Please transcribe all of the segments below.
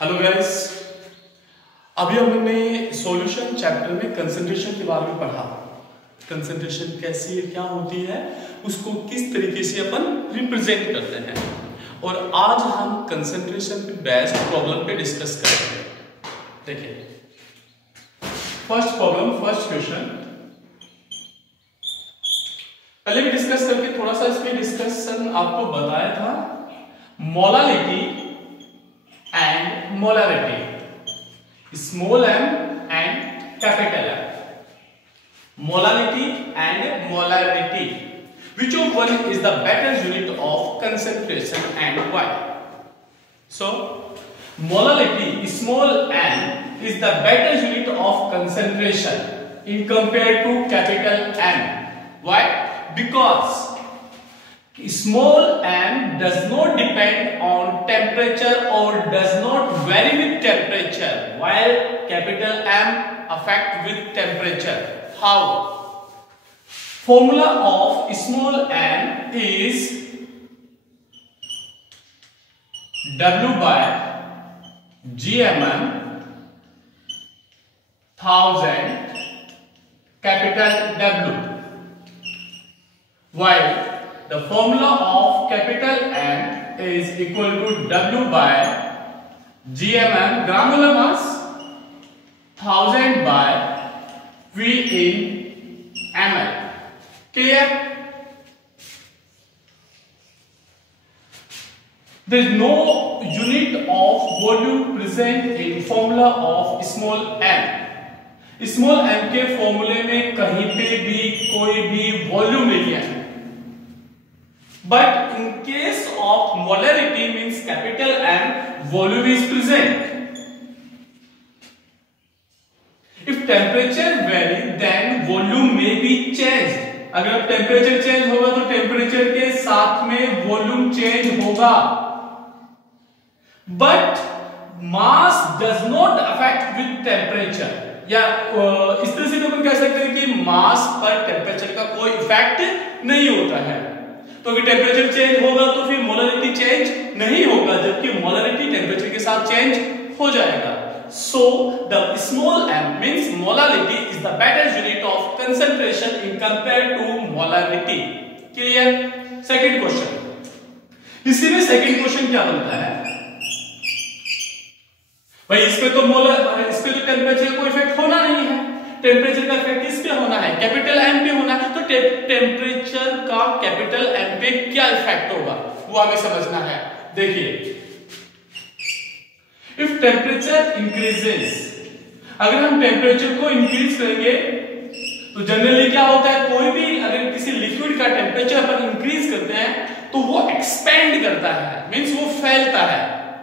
Hello guys, अभी हमने solution chapter में कंसंट्रेशन के बारे में पढ़ा। कंसंट्रेशन कैसी है, क्या होती है, उसको किस तरीके से अपन रिप्रेजेंट करते हैं, और आज हम कंसंट्रेशन पे बेस्ड प्रॉब्लम पे डिस्कस करेंगे। देखिए फर्स्ट प्रॉब्लम, फर्स्ट क्वेश्चन पहले भी डिस्कस करके थोड़ा सा इसमें डिस्कशन आपको बताया था। Molality and molarity, small m and capital M. Molality and molarity, which of one is the better unit of concentration and why? So molality, small m, is the better unit of concentration in compared to capital M. Why? Because small m does not depend on temperature or does not vary with temperature, while capital M affect with temperature. How? Formula of small m is W by GMM 1000 capital W, while the formula of capital M is equal to W by GMM, granular mass, 1000 by V in ml. Clear? There is no unit of volume present in formula of small m. Small m के फॉर्मूले में कहीं पे भी कोई भी volume नहीं है. But in case of molarity means capital M, volume is present. If temperature vary, then volume may be changed. अगर टेम्परेचर चेंज होगा तो टेम्परेचर के साथ में वॉल्यूम चेंज होगा. But mass does not affect with temperature. या इस तरह से अपन कह सकते हैं कि मास पर टेम्परेचर का कोई इफेक्ट नहीं होता है. तो अगर टेम्परेचर चेंज होगा तो फिर मोलारिटी चेंज नहीं होगा, जबकि मोलारिटी टेम्परेचर के साथ चेंज हो जाएगा. So the small m means molarity is the better unit of concentration in compare to molarity. Clear? Second question, इसी में सेकंड क्वेश्चन क्या बनता है भाई, इसपे तो टेम्परेचर का कोई इफेक्ट होना नहीं है. टेम्परेचर का इफेक्ट किस पे होना है? कैपिटल एम पे होना है. तो टेम्परेचर का कैपिटल एम पे क्या इफेक्ट होगा वो हमें समझना है. देखिए, इफ टेम्परेचर इंक्रीजेस, अगर हम टेम्परेचर को इंक्रीज करेंगे तो जनरली क्या होता है, कोई भी अगर किसी लिक्विड का टेम्परेचर अपन इंक्रीज करते हैं तो वो एक्सपेंड करता है, मींस वो फैलता है.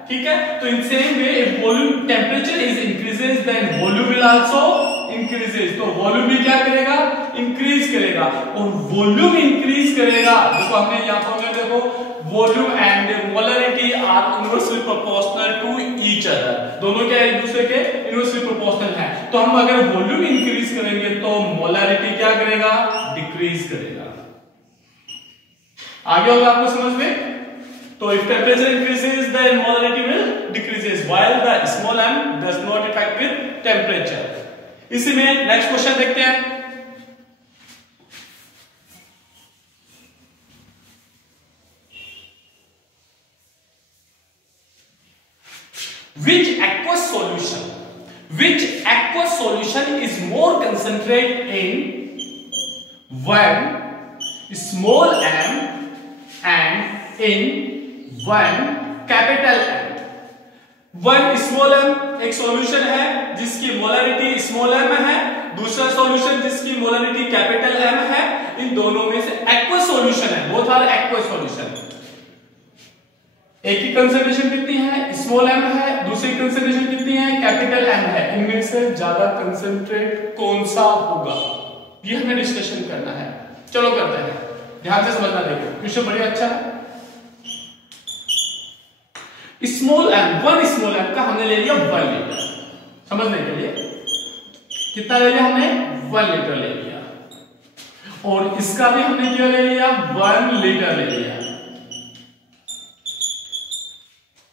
ठीक है? तो in same way if volume temperature is increases then volume will also increases. तो वॉल्यूम भी क्या करेगा? इंक्रीज करेगा. और वॉल्यूम इंक्रीज करेगा, देखो हमने यहां पर देखो volume and molarity are inversely proportional to each other. दोनों क्या एक दूसरे के इनवर्सली प्रोपोर्शनल है. तो हम अगर वॉल्यूम इंक्रीज करेंगे तो मोलारिटी क्या करेगा? डिक्रीज करेगा. आगे होगा आपको समझ में. तो if temperature increases then molarity will decreases while the small m does not affect with temperature. इसी में नेक्स्ट क्वेश्चन देखते हैं. which aqueous solution is more concentrated in one small m and in one capital M. One small m एक solution है जिसकी molarity small m है, दूसरा solution जिसकी मोलारिटी कैपिटल M है. इन दोनों में से एक्वस सॉल्यूशन है, बोथ आर एक्वस सॉल्यूशन. एक की कंसंट्रेशन कितनी है? स्मॉल m है, दूसरी कंसंट्रेशन कितनी है? कैपिटल M है. इनमें से ज्यादा कंसंट्रेट कौन सा होगा, ये हमें डिस्कशन करना है. चलो करते हैं, ध्यान से समझना. देखो क्वेश्चन बढ़िया अच्छा है. Small m, one small m का हमने ले लिया 1 लीटर. समझने के लिए कितना ले लिया हमने? 1 लीटर ले लिया. और इसका भी हमने क्या ले लिया? 1 लीटर ले लिया.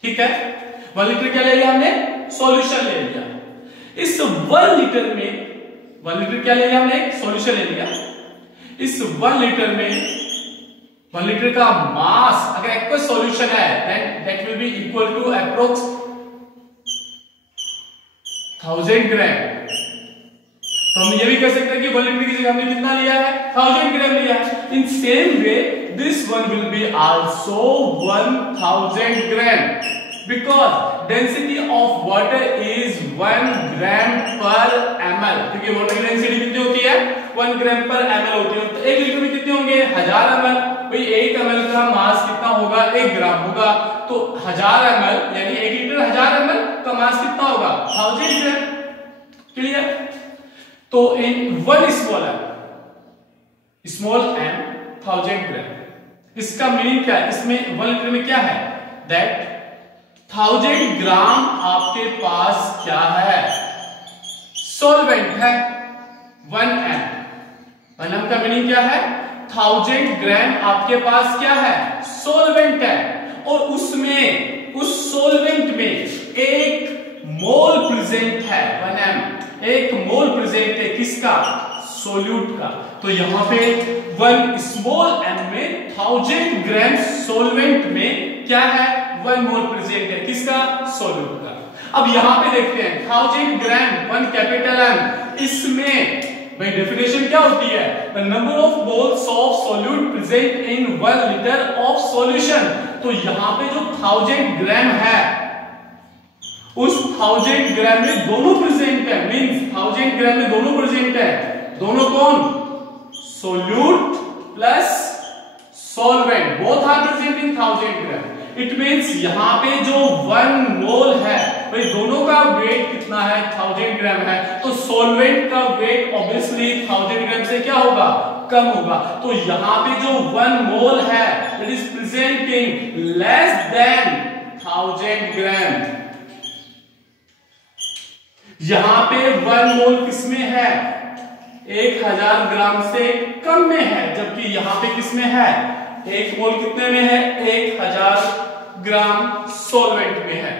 ठीक है, 1 लीटर क्या ले लिया हमने, सॉल्यूशन ले लिया। इस 1 लीटर में 1 लीटर क्या ले लिया हमने, सॉल्यूशन ले लिया। इस 1 लीटर में 1 लीटर का मास अगर एक्वस सॉल्यूशन है then that will be equal to approx 1000 gram. तो हम ये भी कह सकते हैं कि 1 लीटर की जगह हमने कितना लिया है, 1000 ग्राम लिया है। इन same way this one will be also 1000 gram because density of water is 1 gram per ml, क्योंकि वाटर की डेंसिटी कितनी होती है, 1 ग्राम पर ml होती है। तो 1 लीटर में कितने होंगे, 1000 ml। भाई 1 ml का मास कितना होगा, 1 ग्राम होगा। तो 1000 ml यानी 1 लीटर 1000 ml का मास कितना होगा, 1000 ग्राम। क्लियर। तो इन 1 स्मॉल m 1000 ग्राम, इसका मीनिंग क्या है, इसमें 1 लीटर में क्या है, दैट 1000 ग्राम आपके पास क्या है, सॉल्वेंट है 1m। 1m का मीनिंग क्या है, 1000 ग्राम आपके पास क्या है, सॉल्वेंट है। और उसमें उस सॉल्वेंट में 1 मोल प्रेजेंट है, 1m 1 मोल प्रेजेंट है, किसका, सोल्यूट का। तो यहां पे 1 स्मॉल m में 1000 ग्राम सॉल्वेंट में क्या है, 1 मोल प्रेजेंट है, किसका, सोल्यूट का। अब यहां पे देखते हैं 1000 ग्राम 1 कैपिटल M, इसमें भाई डेफिनेशन क्या होती है, the number of moles of solute present in 1 litre of solution. तो यहां पे जो 1000 ग्राम है उस 1000 ग्राम में दोनों प्रेजेंट है, मींस 1000 ग्राम में दोनों प्रेजेंट है। दोनों कौन, solute plus solvent, both are present in 1000 gram. It means यहां पे जो 1 मोल है भाई दोनों का वेट कितना है, 1000 ग्राम है। तो सॉल्वेंट का वेट ऑब्वियसली 1000 ग्राम से क्या होगा, कम होगा। तो यहां पे जो 1 मोल है it is presenting less than 1000 ग्राम। यहां पे 1 मोल किसमें है, 1000 ग्राम से कम में है, जबकि यहां पे किसमें है, 1 मोल कितने में है, 1000 ग्राम सॉल्वेंट में है।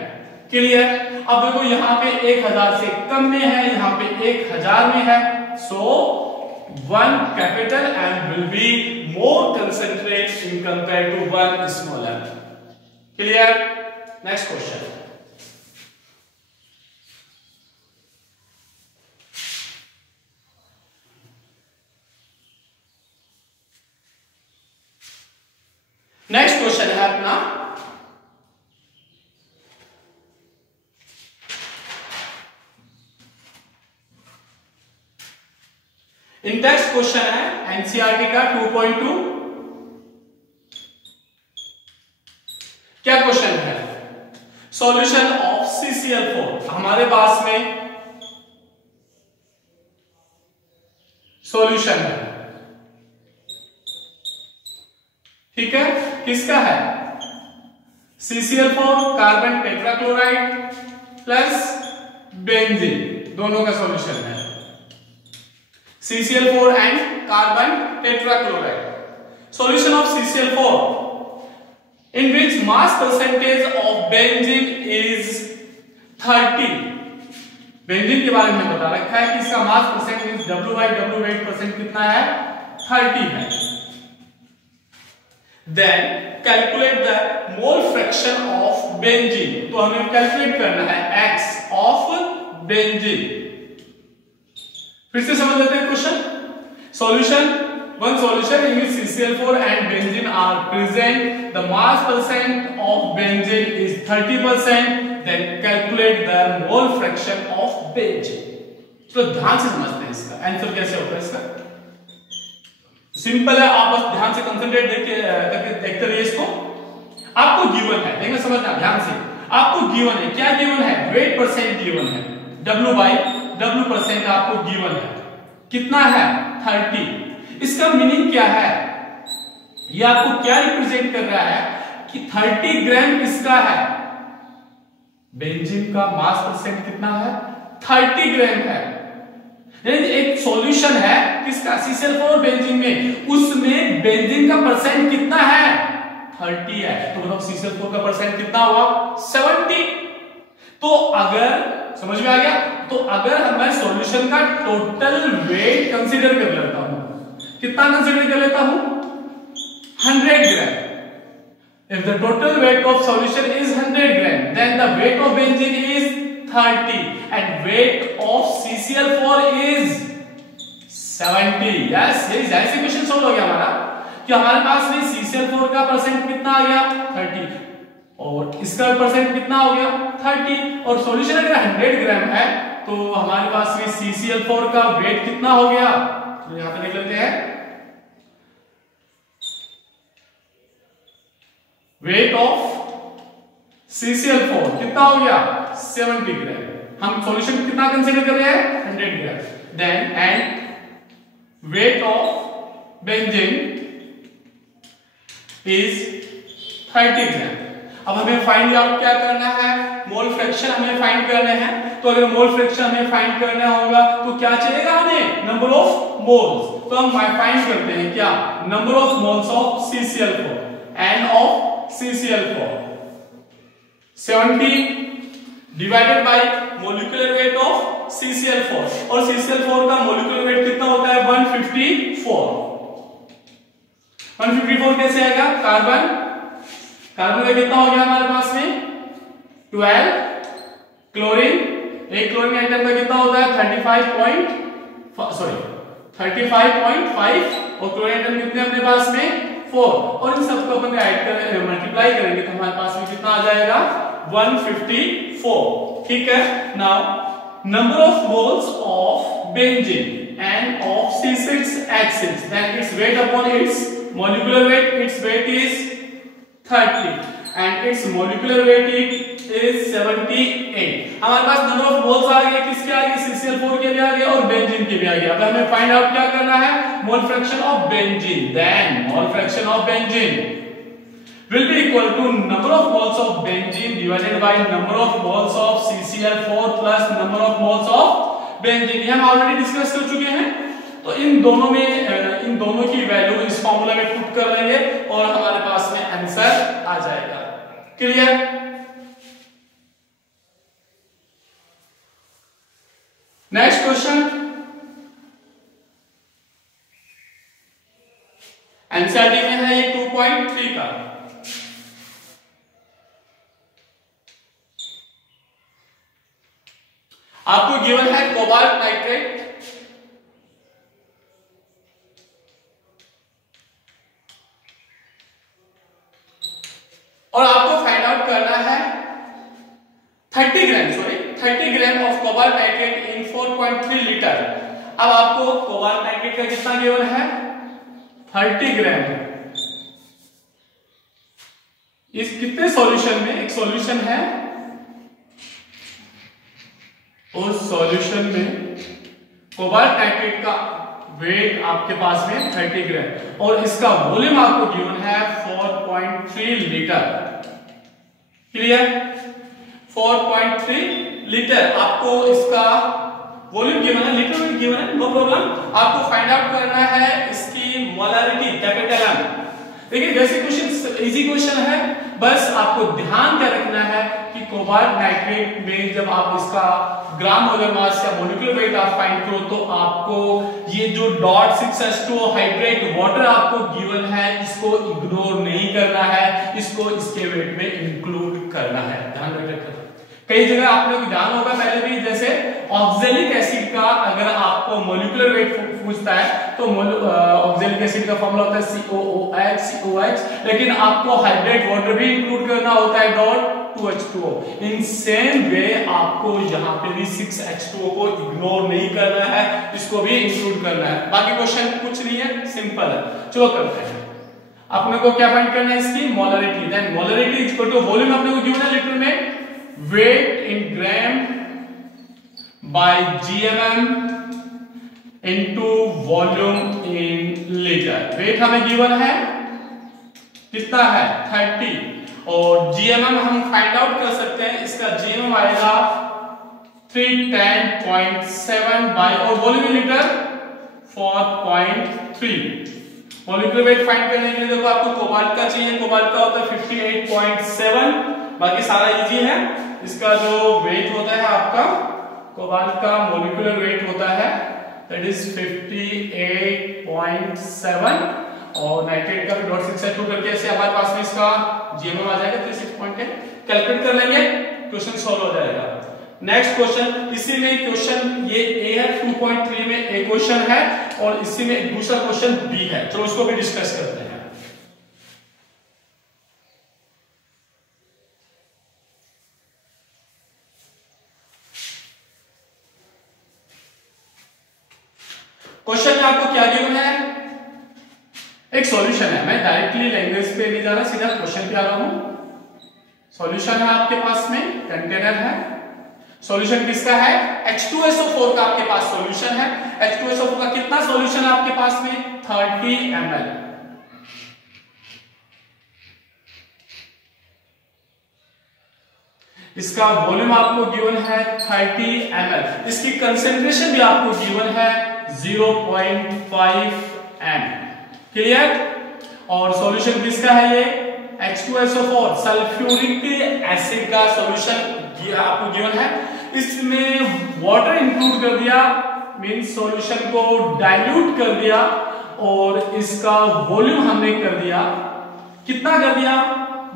क्लियर। अब देखो यहां पे 1000 से कम में है, यहां पे 1000 में है। So 1 capital M will be more concentrate in compare to 1 small m। Clear. Next question, next question है अपना इंडेक्स क्वेश्चन है एनसीईआरटी का 2.2। क्या क्वेश्चन है, सॉल्यूशन ऑफ CCl4। हमारे पास में सॉल्यूशन है, ठीक है, किसका है, CCl4 carbon tetrachloride plus benzene, दोनों का सॉल्यूशन है, CCl4 and carbon tetrachloride. Solution of CCl4 in which mass percentage of benzene is 30। Benzene के बारे में बता रखा है कि इसका mass percentage W/W wait percent कितना है, 30 है। Then calculate the mole fraction of benzene। तो हमें कैलकुलेट करना है x of benzene। फिर से समझ लेते हैं question. Solution, one solution in which CCl4 and benzene are present, the mass percent of benzene is 30%, then calculate the mole fraction of benzene। तो ध्यान से समझते हैं इसका आंसर कैसे होता है। इसका सिंपल है, आप बस ध्यान से कंसंट्रेट देखते रहिए इसको। आपको गिवन है, देखना समझना ध्यान से, आपको गिवन है, क्या गिवन है, वेट परसेंट गिवन है, W/W परसेंट आपको गिवन है, कितना है, 30। इसका मीनिंग क्या है, ये आपको क्या रिप्रेजेंट कर रहा है कि 30 ग्राम किसका है, बेंजीन का मास परसेंट कितना है, 30 ग्राम है। एक सॉल्यूशन है किसका, CCl4 बेंजीन में, उसमें बेंजीन का परसेंट कितना है, 30 है। तो मतलब CCl4 का परसेंट कितना हुआ, 70। तो अगर समझ में आ गया, तो अगर मैं सॉल्यूशन का टोटल वेट कंसीडर कर लेता हूं, कितना कंसीडर कर लेता हूं 100 ग्राम. If the total weight of solution is 100 gram, then the weight of benzene is 30 and weight of CCl4 is 70. Yes, ये ऐसे क्वेश्चन सोल्व हो गया हमारा कि हमारे पास में CCl4 का परसेंट कितना आ गया 30 और इसका परसेंट कितना हो गया 30 और सॉल्यूशन अगर 100 ग्राम है तो हमारे पास में CCl4 का वेट कितना हो गया, तो यहां पे लिख लेते हैं वेट ऑफ CCl4 कितना हो गया 70 ग्राम. हम सॉल्यूशन कितना कंसीडर कर रहे हैं 100 gram. Then and weight of benzene is 30 gram. अब हमें फाइंड आउट क्या करना है, मोल फ्रैक्शन हमें फाइंड करने हैं. तो अगर मोल फ्रैक्शन हमें फाइंड करना होगा तो क्या चाहिएगा हमें नंबर ऑफ मोल्स. तो हम फाइंड करते हैं क्या number of moles of CCl4 and of CCl4 70 divided by molecular weight of CCl4 और CCl4 का molecular weight कितना होता है 154. 154 कैसे आएगा, कार्बन वेट कितना हो गया हमारे पास में 12, क्लोरीन एक क्लोरीन आइटम का कितना होता है 35.5 और क्लोरीन आइटम कितने अपने पास में 4 और इन सबको अपन ऐड कर मल्टीप्लाई करेंगे तो हमारे पास में कितना आ जाएगा 154. ठीक है. Now number of moles of benzene end of C6H6 then its weight upon its molecular weight, its weight is 30 and its molecular weight is 78. हमारे पास नंबर ऑफ मोल्स आ गए, किसके आ गए CCl4 के भी आ गए और बेंजीन के भी आ गए. अब हमें फाइंड आउट क्या करना है mole fraction of benzene. Then mole fraction of benzene will be equal to number of moles of benzene divided by number of moles of CCl4 plus number of moles of benzene. ये हम already discuss कर चुके हैं. तो इन दोनों की value इस formula में पुट कर लेंगे और हमारे पास में आंसर आ जाएगा. क्लियर. नेक्स्ट क्वेश्चन एनसीईआरटी में है ये 2.3 का. आपको गिवन है कोबाल्ट नाइट्रेट और आपको फाइंड आउट करना है 30 gram of cobalt nitrate in 4.3 litre. अब आपको कोबाल्ट नाइट्रेट का कितना गिवन है 30 ग्राम. इस कितने सॉल्यूशन में, एक सॉल्यूशन है उस सॉल्यूशन में कोबाल्ट नाइट्रेट का वेट आपके पास में 30 ग्राम और इसका वॉल्यूम आपको गिवन है 4.3 लीटर. क्लियर. 4.3 लीटर आपको इसका वॉल्यूम गिवन है, लीटर में गिवन है, नो प्रॉब्लम. आपको फाइंड आउट करना है इसकी मोलारिटी कैपिटल M. देखिए वैसे क्वेश्चन इजी क्वेश्चन है, बस आपको ध्यान क्या रखना है कि कोबाल्ट नाइट्रेट में जब आप इसका ग्राम मोलर मास या मोलिकुलर वेट आप फाइंड करो तो आपको ये जो .6H2O हाइड्रेट वाटर आपको गिवन है इसको इग्नोर नहीं करना है, इसको इसके वेट में इंक्लूड करना है. ध्यान रखिए. कई जगह आपने ध्यान होगा पहले भी, जैसे ऑक्जेलिक एसिड का अगर आपको मोलिकुलर वेट पूछता है तो ऑक्जेलिक एसिड का फॉर्मूला होता है COOH, लेकिन आपको हाइड्रेट वाटर भी इंक्लूड करना होता है .2H2O. इन सेम वे आपको यहाँ पे भी 6H2O को इग्नोर नहीं करना है, इसको भी इंक्लूड करना है. बाकी क्वेश्चन कुछ नहीं है, सिंपल है. चलो करते हैं. अपने को क्या फाइंड करना है इसकी molarity. Then molarity is equal to volume अपने को गिवन है लीटर में, weight in gram by gmm into volume in liter. weight हमें गिवन है कितना है 30 और gmm हम फाइंड आउट कर सकते हैं. इसका gmm आएगा 310.7 बाय और volume in litre 4.3. Molecular weight find करने के लिए देखो आपको कोबाल्ट का चाहिए, कोबाल्ट का होता है 58.7, बाकी सारा इजी है. इसका जो वेट होता है आपका कोबाल्ट का मोलिकुलर वेट होता है दैट इज 58.7 और नाइट्रेट का 0.6 करके ऐसे हमारे पास में इसका जीएमएम आ जाएगा 36.10 कैलकुलेट कर लेंगे, क्वेश्चन सॉल्व हो जाएगा। नेक्स्ट क्वेश्चन, इसी में क्वेश्चन ये ए है 2.3 में एक क्वेश्चन है और इसी में दूसरा क्वेश्चन बी है, चलो इसको भी डिस्कस करते हैं। क्वेश्चन में आपको क्या गिवन है, एक सॉल्यूशन है, मैं डायरेक्टली लैंग्वेज पे नहीं जा रहा, सीधा क्वेश्चन पे आ रहा हूं। सॉल्यूशन है आपके पास में, कंटेनर है, सॉल्यूशन किसका है, H2SO4 का आपके पास सॉल्यूशन है। H2SO4 का कितना सॉल्यूशन है आपके पास में, 30 ml। इसका वॉल्यूम आपको गिवन है 30 ml, इसकी कंसेंट्रेशन भी आपको गिवन है 0.5 m। क्लियर? और सॉल्यूशन किसका है ये, H2SO4 सल्फ्यूरिक एसिड का सॉल्यूशन आपको गिवन है। इसमें वाटर इंक्लूड कर दिया, मींस सॉल्यूशन को डाइल्यूट कर दिया और इसका वॉल्यूम हमने कर दिया, कितना कर दिया,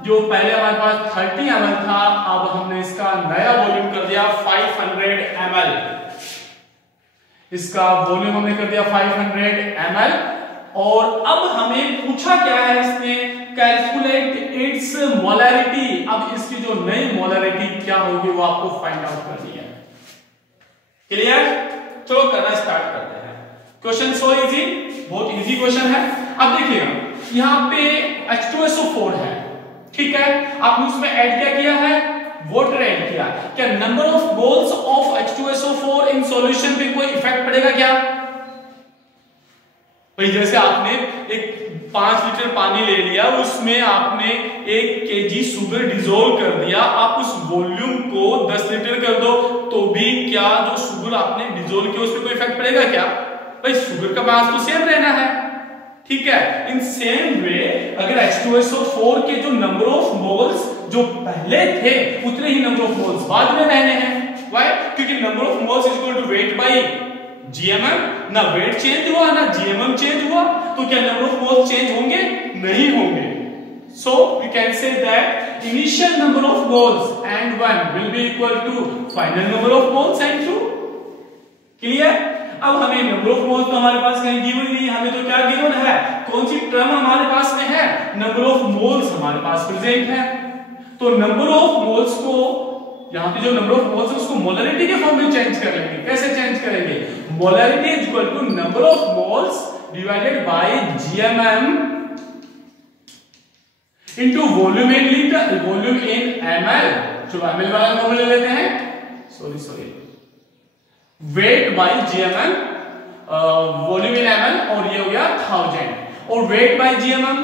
जो पहले हमारे पास 30 ml था अब हमने इसका नया वॉल्यूम कर दिया 500 ml। इसका वॉल्यूम हमने कर दिया 500 ml और अब हमें पूछा क्या है इसने, कैलकुलेट इट्स मोलैरिटी। अब इसकी जो नई मोलैरिटी क्या होगी वो आपको फाइंड आउट करनी है। क्लियर? चलो करना स्टार्ट करते हैं। क्वेश्चन सो इजी, बहुत इजी क्वेश्चन है। अब देखिएगा यहाँ पे H2SO4 है, ठीक है, आपने उसमें ऐड क्या किया है, वाटर ऐड किया। क्या number of moles of H2SO4 in solution पे कोई इफेक्ट पड़ेगा क्या? भाई जैसे आपने एक 5 लीटर पानी ले लिया, उसमें आपने 1 kg शुगर डिसॉल्व कर दिया, आप उस वॉल्यूम को 10 लीटर कर दो तो भी क्या जो शुगर आपने डिसॉल्व किया उस पर कोई इफेक्ट पड़ेगा क्या? भाई शुगर का मास तो सेम रहना है, ठीक है। इन सेम वे अगर H2SO4 के जो नंबर ऑफ मोल्स जो पहले थे उतने ही नंबर ऑफ मोल्स बाद में रहने हैं। व्हाई? क्योंकि number of moles is equal to weight by GMM, ना वेट चेंज हुआ ना जीएमएम चेंज हुआ, तो क्या नंबर ऑफ मोल्स चेंज होंगे? नहीं होंगे। So we can say that initial number of moles N1 will be equal to final number of moles N2। Clear? अब हमें नंबर ऑफ मोल्स तो हमारे पास कहीं गिवन नहीं, हमें तो क्या गिवन है, कौन सी टर्म हमारे पास में है, नंबर ऑफ मोल्स हमारे पास प्रेजेंट है। तो नंबर ऑफ मोल्स को यहाँ पे जो नंबर ऑफ मोल्स है उसको मोलैरिटी के फॉर्म में चेंज कर लेंगे। कैसे चेंज करेंगे, molarity is equal to number of moles divided by GMM into volume in litre, volume in ml। चलो ml वाला फॉर्मूला लेते हैं, sorry wait by GMM, volume in ml और ये हो गया 1000 और वेट बाय जीएमएम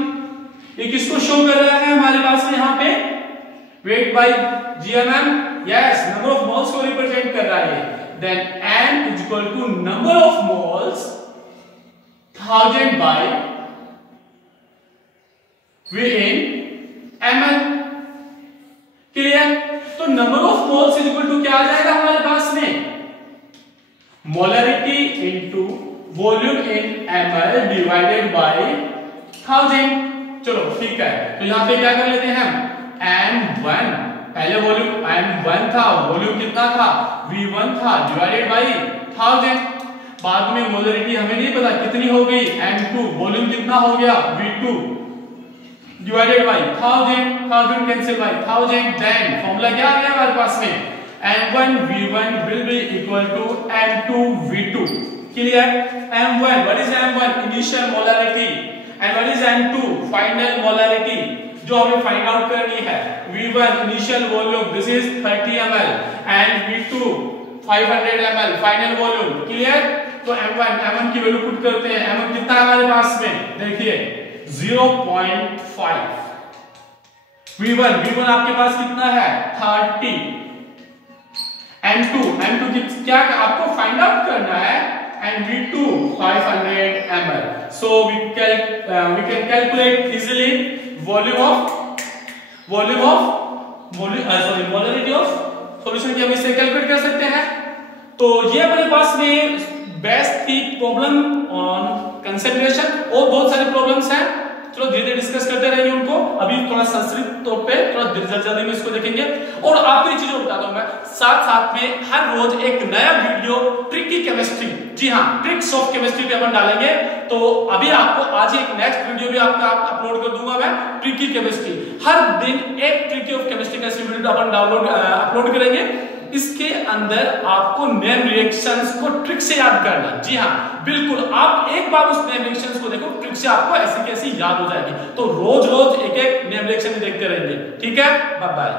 ये किसको शो कर रहा है हमारे पास में यहाँ पे, weight by GMM, yes number of moles को रिप्रेजेंट कर रहा है। Then n is equal to number of moles 1000 by V in ml। Clear? तो number of moles is equal to क्या आ जाएगा हमारे पास में, molarity into volume in ml divided by 1000। चलो ठीक है, तो यहां पे क्या कर लेते हैं हम, M1 पहले वॉल्यूम M1 था, वॉल्यूम कितना था V1 था, डिवाइडेड बाय 1000। बाद में मोलैरिटी हमें नहीं पता कितनी हो गई, M2 वॉल्यूम कितना हो गया V2 divided by 1000 cancel by 1000। Then formula क्या आ गया हमारे पास में, M1 V1 will be equal to M2 V2। Clear? M1 what is M1 initial molarity and what is M2 final molarity जो हमें फाइंड आउट करनी है। V1 initial volume this is 30 ml and V2 500 ml final volume. Clear? तो M1 की value put करते हैं, M1 कितना है हमारे पास में, देखिए 0.5। V1 आपके पास कितना है 30, M2 क्या आपको फाइंड आउट करना है, and V2 500 ml। So we can calculate easily molarity of solution की हम इसे कैलकुलेट कर सकते हैं। तो ये अपने पास में बेस्ट थी प्रॉब्लम ऑन कंसेंट्रेशन, और बहुत सारे प्रॉब्लम्स हैं, चलो धीरे धीरे डिस्कस करते रहेंगे उनको। अभी थोड़ा संस्कृत तौर पे थोड़ा जल्दी में इसको देखेंगे। और आपको ये चीजें बताता हूं मैं, साथ साथ में हर रोज एक नया वीडियो ट्रिकी केमिस्ट्री, जी हाँ, ट्रिक्स ऑफ केमिस्ट्री पे अपन डालेंगे। तो अभी आपको आज एक नेक्स्ट वीडियो भी आपका अपलोड कर दूंगा मैं, ट्रिकी केमिस्ट्री। हर दिन एक ट्रिकी ऑफ केमिस्ट्री का वीडियो अपन अपलोड करेंगे। इसके अंदर आपको नेम रिएक्शंस को ट्रिक से याद करना, जी हाँ बिल्कुल, आप एक बार उस नेम रिएक्शंस को देखो, ट्रिक से आपको ऐसी कैसी याद हो जाएगी। तो रोज रोज एक एक नेम रिएक्शन देखते रहेंगे, ठीक है, बाय बाय।